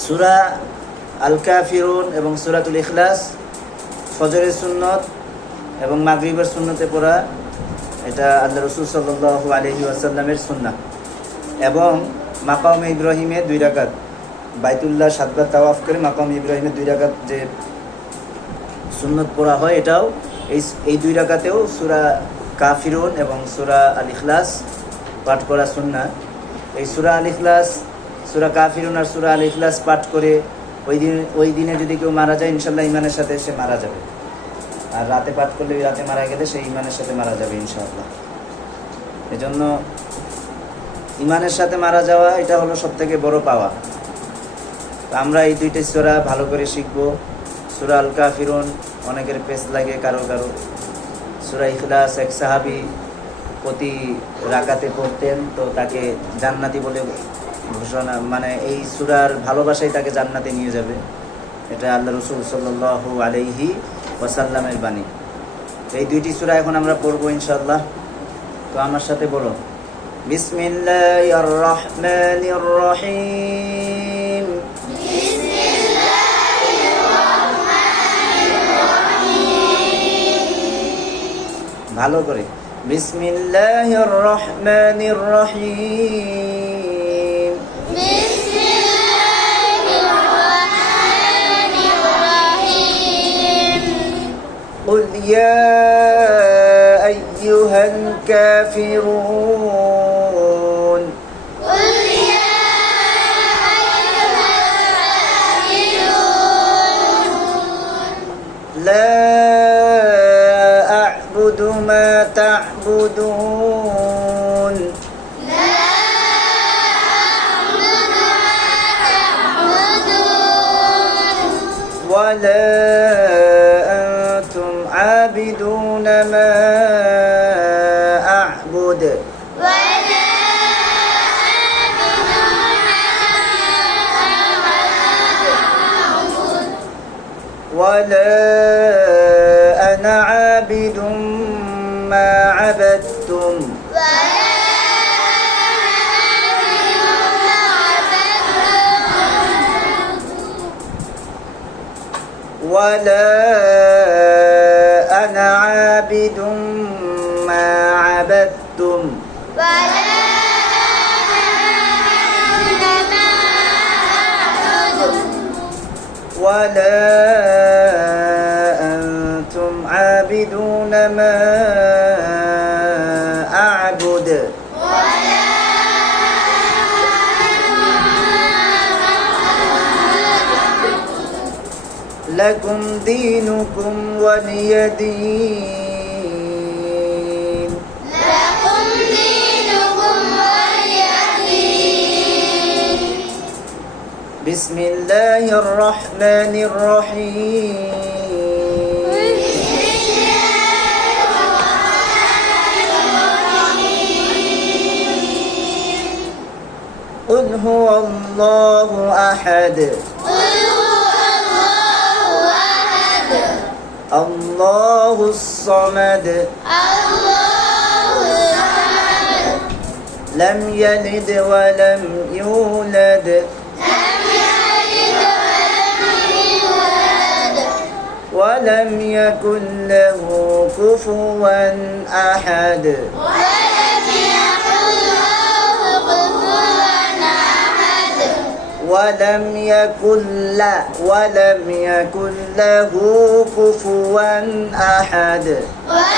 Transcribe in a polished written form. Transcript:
সূরা আল কাফিরুন এবং সূরাতুল ইখলাস ফজরের সুন্নত এবং মাগরিবের সুন্নতে পড়া, এটা আল্লাহ রাসূল সাল্লাল্লাহু আলাইহি ওয়াসাল্লামের সুন্নাহ। এবং মাকামে ইব্রাহিমে 2 রাকাত, বাইতুল্লাহ 7 বার তাওয়াফ করে মাকামে ইব্রাহিমে 2 রাকাত যে সুন্নত পড়া হয়, এটাও এই 2 রাকাতেও সূরা কাফিরুন এবং সূরা আল ইখলাস পাঠ করা সুন্নাহ। এই সূরা আল ইখলাস, সূরা কাফিরুন আর সূরা আল ইখলাস পাঠ করে ওই দিনে যদি কেউ মারা যায়, ইনশাআল্লাহ ঈমানের সাথে সে মারা যাবে। আর রাতে পাঠ করলে ওই রাতে মারা গেলে সে ঈমানের সাথে মারা যাবে ইনশাআল্লাহ। এজন্য ঈমানের সাথে মারা যাওয়া এটা হলো সবথেকে বড় পাওয়া। তো আমরা এই 2টি সূরা ভালো করে শিখব। সূরা আল কাফিরুন অনেকের পেছ লাগে, কারো সূরা ইখলাস এক সাহাবী প্রতি রাকাতে পড়তেন, তো তাকে জান্নাতি বলে ঘোষণা, মানে এই সূরার ভালোবাসাই তাকে জান্নাতে নিয়ে যাবে। এটা আল্লাহ রাসূল সাল্লাল্লাহু আলাইহি ওয়াসাল্লামের বাণী। এই 2টি সূরা এখন আমরা পড়বো ইনশাআল্লাহ। তো আমার সাথে বলো, বিসমিল্লাহির রহমানির রহিম। ভালো করে, বিসমিল্লাহির রহমানির রহিম। قل يا أيها الكافرون قل يا أيها الكافرون لا أعبد ما تعبدون لا أعبد ما تعبدون ولا أنتم عابدون ما أعبد ولا أعبد ما تعبدون ولا أنا عابد ما عبدتم ولا ولا أنا عابد ما عبدتم ولا أنتم عابدون ما أعبد لكم دينكم ولي دين لكم دينكم ولي دين بسم الله الرحمن الرحيم قل هو الله أحد قل هو الله أحد الله الصمد الله الصمد لم يلد ولم يولد لم يلد ولم يولد ولم يكن له كفوا أحد ولم يكن له كفوا أحد ولم يكن له كفوا أحد ولم